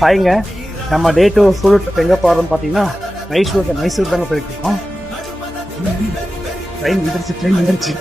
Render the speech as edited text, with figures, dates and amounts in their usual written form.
ஹாய்ங்க, நம்ம டே 2 full trip எங்கே போகிறோம்னு பார்த்தீங்கன்னா மைசூர் தாங்க போயிட்டு இருக்கோம். ட்ரெயின் வந்துருச்சு.